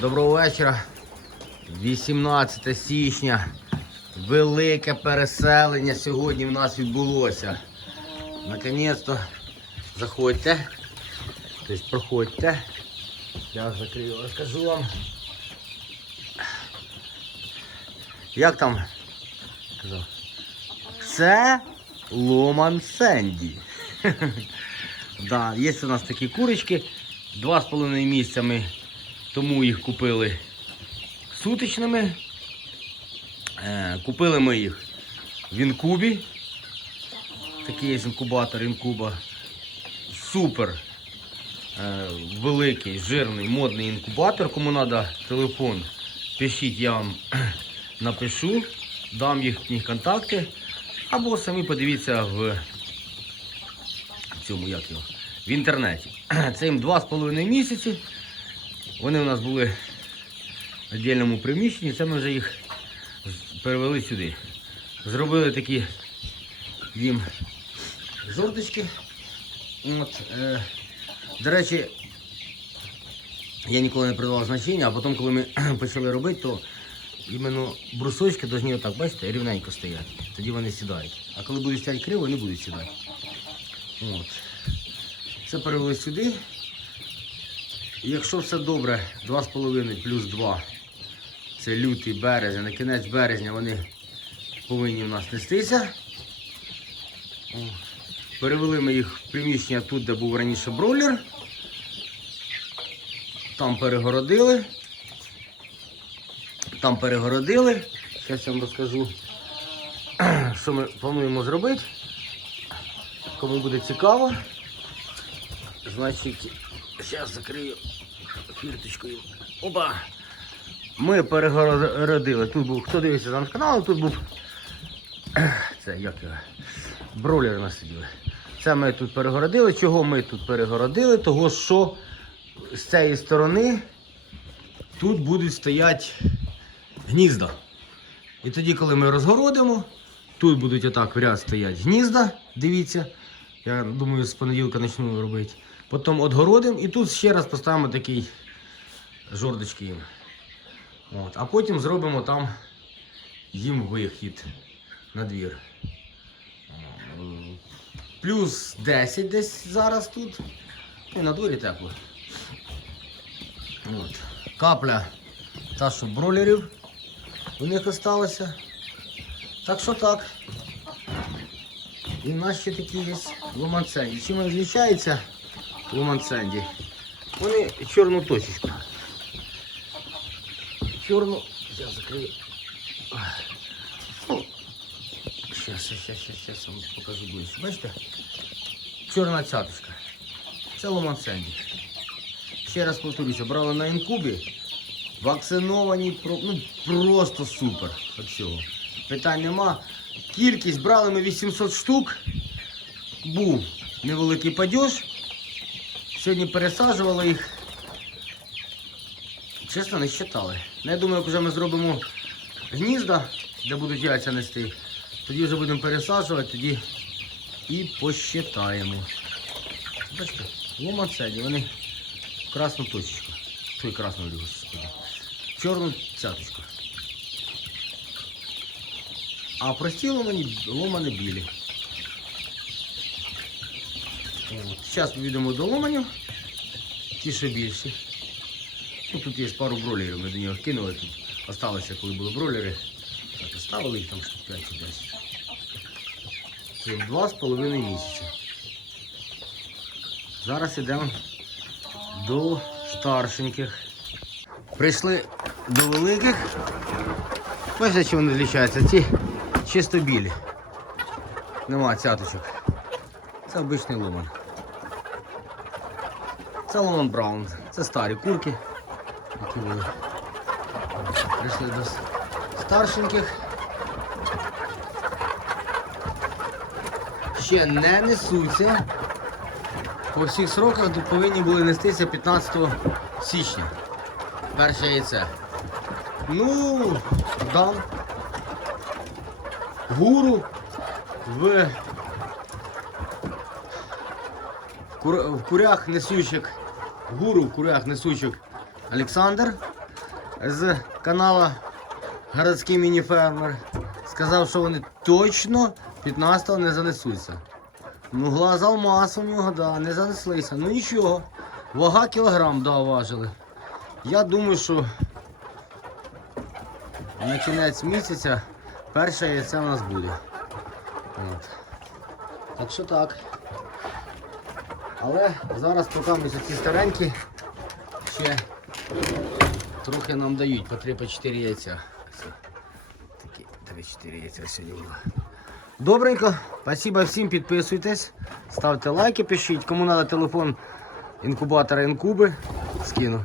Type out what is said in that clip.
Доброго вечора. 18 січня. Велике переселення сьогодні в нас відбулося. Наконець-то заходьте. Тобто проходьте. Я закрию, розкажу вам. Як там? Це Ломан Сенді. є у нас такі курочки. Два з половиною місяця ми тому їх купили сутичними. Е, купили ми їх в інкубі. Такий є інкубатор інкуба. Супер е, великий, жирний, модний інкубатор. Кому треба телефон, пишіть, я вам напишу, дам їхні контакти. Або самі подивіться в цьому як його, в інтернеті. Це їм 2,5 місяці. Вони у нас були в віддільному приміщенні, це ми вже їх перевели сюди. Зробили такі їм жордочки. От, е, до речі, я ніколи не придавав значення, а потім, коли ми почали робити, то іменно брусочки повинні отак, бачите, рівненько стоять. Тоді вони сідають. А коли будуть стояти криво, вони будуть сідати. От. Це перевели сюди. Якщо все добре, 2,5 плюс 2. Це лютий березень, на кінець березня вони повинні в нас нестися. Перевели ми їх в приміщення тут, де був раніше бройлер. Там перегородили. Там перегородили. Зараз я вам розкажу, що ми плануємо зробити. Кому буде цікаво. Значить, зараз закрию фірточкою. Опа! Ми перегородили. Тут був, хто дивиться наш канал, тут був. Це як його? Бройлер нас сиділи. Це ми тут перегородили. Чого ми тут перегородили? Того, що з цієї сторони тут будуть стояти гнізда. І тоді, коли ми розгородимо, тут будуть отак в ряд стоять гнізда. Дивіться. Я думаю, з понеділка почну робити. Потім отгородимо і тут ще раз поставимо такий жордочки їм. От. А потім зробимо там їм вихід на двір. Плюс 10 десь зараз тут. І на дворі тепло. От. Капля та, що бролерів у них осталося. Так що так. І в нас ще такі є ломанценді. Чим вони ломанценді? Вони чорну точечку. Чорну. Зараз закрию. Щас, щас, щас вам покажу ближче. Бачите? Чорна цяточка. Це ломанценді. Ще раз повторюся, брали на інкубі. Вакциновані ну, просто супер. От. Питань нема. Кількість брали ми 800 штук. Був невеликий падеж. Сьогодні пересаджували їх. Чесно, не считали. Ну, я думаю, як вже ми зробимо гнізда, де будуть яйця нести, тоді вже будемо пересаджувати, тоді і посчитаємо. Бачите, ломацеді, вони красну точечку. Той красну господи. Чорну цяточку. А прості ломані, ломани білі. Зараз ми до ломанів. Ті ще більші. Ну, тут є пару бройлерів, ми до нього кинули тут. Осталося, коли були бройлери. Так, оставили їх там штук 5 чи 10. Це їм два з половиною місяця. Зараз йдемо до старшеньких. Прийшли до великих. Бачите, чим вони відрізняються? Ці чисто білі. Нема цяточок. Це обичний ломан. Це ломан Браун. Це старі курки. Які були. Прийшли до старшеньких. Ще не несуться. По всіх сроках повинні були нестися 15 січня. Перше яйце. Ну, дам гуру в, в курях несучих, гуру в курях несучих Олександр. з каналу Городський мініфермер. Сказав, що вони точно 15-го не занесуться. Ну, глаз алмаз у нього, да, не занеслися. Ну нічого. Вага кілограм, да, важили. Я думаю, що на кінець місяця перше яйце у нас буде. От. Так що так. Але зараз поки ці старенькі ще трохи нам дають по 3 по 4 яйця. Такі 3-4 яйця сьогодні було. Добренько, спасибо всім, підписуйтесь, ставте лайки, пишіть. Кому треба телефон інкубатора інкуби, скину.